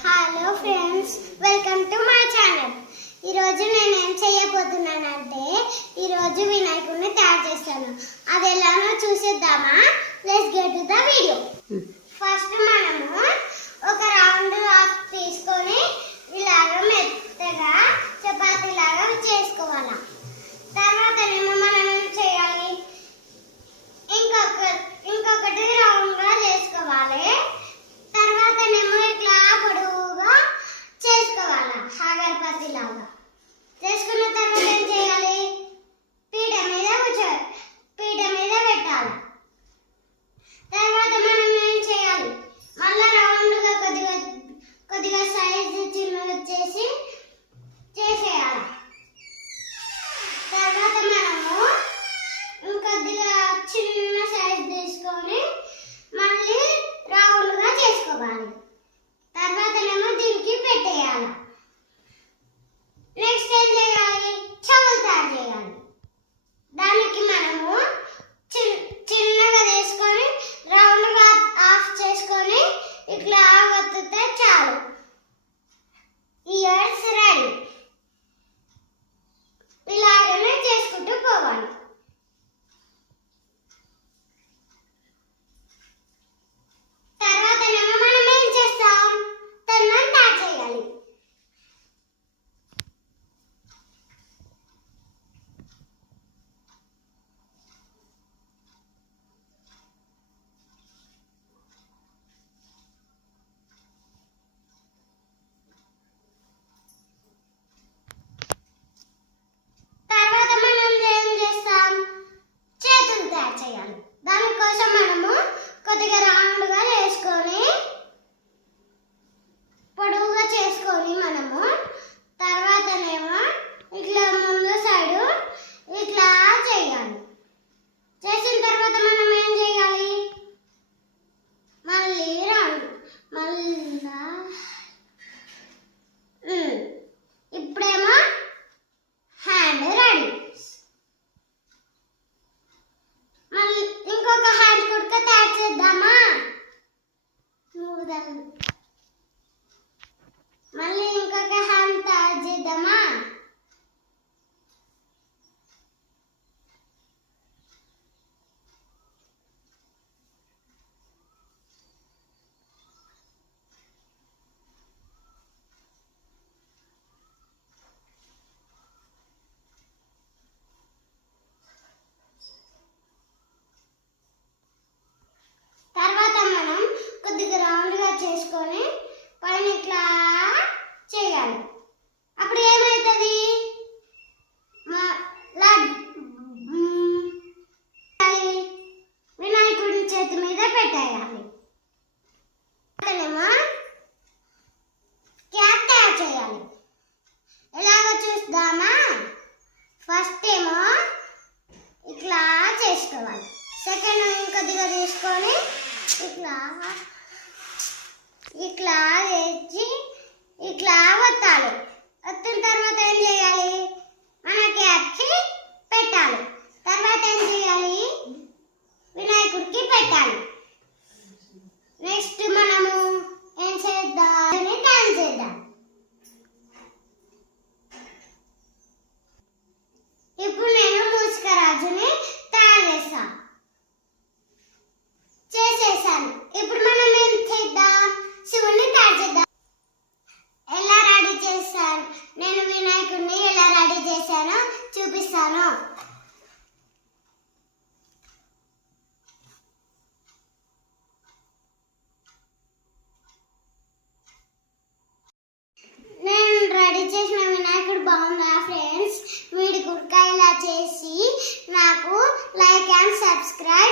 Hello friends, welcome to my channel. ఈరోజు నేను ఏం చేయబోతున్నానంటే ఈరోజు వినాయకుడిని తయారు చేస్తాను. అది ఎలానో చూసేద్దామా? Let's get to the video. First మనము ఒక రౌండ్ ఆఫ్ తీసుకొని ఇలాగ మెత్తగా చపాతీ లాగా చేసుకోవాలి. తర్వాత మనం ఏం చేయాలి? ఇంకొకటి రౌండ్ గా చేసుకోవాలి. తర్వాత ఇట్లా పొడవుగా చేసుకోవాలి, హాగర్పతి లాగా. చేసుకున్న తర్వాత ఏం చేయాలి? పీట మీద పెట్టాలి. తర్వాత మనం ఏం చేయాలి? మళ్ళీ రౌండ్గా కొద్దిగా సైజు చిన్నగా చేసేయాలి. తర్వాత మనము ఇంకొద్దిగా చిన్న సైజు తీసుకొని మళ్ళీ రౌండ్గా చేసుకోవాలి. తర్వాత దీనికి పెట్టేయాలి. నెక్స్ట్ ఏం చేయాలి? చెవులు తయారు చేయాలి. దానికి మనము చిన్నగా తీసుకొని రౌండ్గా ఆఫ్ చేసుకొని ఇట్లా వత్తితే చాలు. Years ready. ఇలాగనే చేసుకుంటూ పోవాలి. తర్వాత మనం ఏం చేస్తాం? తొండం తయారు చేయాలి. తర్వాత మనం ఏం చేస్తాం? చేతులు తయారు చేయాలి. దానికోసం మనము కొద్దిగా రౌండ్గా వేసుకొని పొడవుగా చేసుకొని మనము తర్వాతనేమో ఇట్లా ముందు సైడు ఇట్లా చేయాలి. చేసిన తర్వాత మనం ఏం చేయాలి? మళ్ళీ రౌండ్ ఇప్పుడేమో హ్యాండ్ రెడీ. మళ్ళీ ఇంకొక హ్యాండ్ కూడా తయారు చేద్దామా? మళ్ళీ ఇంకొక హ్యాండ్ తయారు చేద్దామా? తర్వాత మనం కొద్దిగా రౌండ్గా చేసుకొని పైన ఇట్లా చేయాలి. అప్పుడు ఏమవుతుంది? వినాయకుడి చేతి మీద పెట్టేయాలి. అతనేమో క్యాప్ తయారు చేయాలి. ఎలాగో చూద్దామా? ఫస్ట్ ఏమో ఇట్లా చేసుకోవాలి. సెకండ్ ఇంకొద్దిగా తీసుకొని ఇట్లా వేసి ఇట్లా వత్తాలి. వత్తిన తర్వాత ఏం చేయాలి? మన క్యాప్కి పెట్టాలి. తర్వాత ఏం చేయాలి? వినాయకుడికి పెట్టాలి. నెక్స్ట్ మనము ఏం చేద్దాం? డాన్స్ చేద్దాం. ఇప్పుడు నేను మూసికరాజుని తయారు చేసేసాను. ఇప్పుడు మనం ఏం చేద్దాం? శివుణ్ణి తయారు చేద్దాం. ఎలా రెడీ చేశాను? నేను వినాయకుడిని ఎలా రెడీ చేశానో చూపిస్తాను. నేను రెడీ చేసిన వినాయకుడు బాగుందా ఫ్రెండ్స్? మీరు కూడా ఇలా చేసి నాకు లైక్ అండ్ సబ్స్క్రైబ్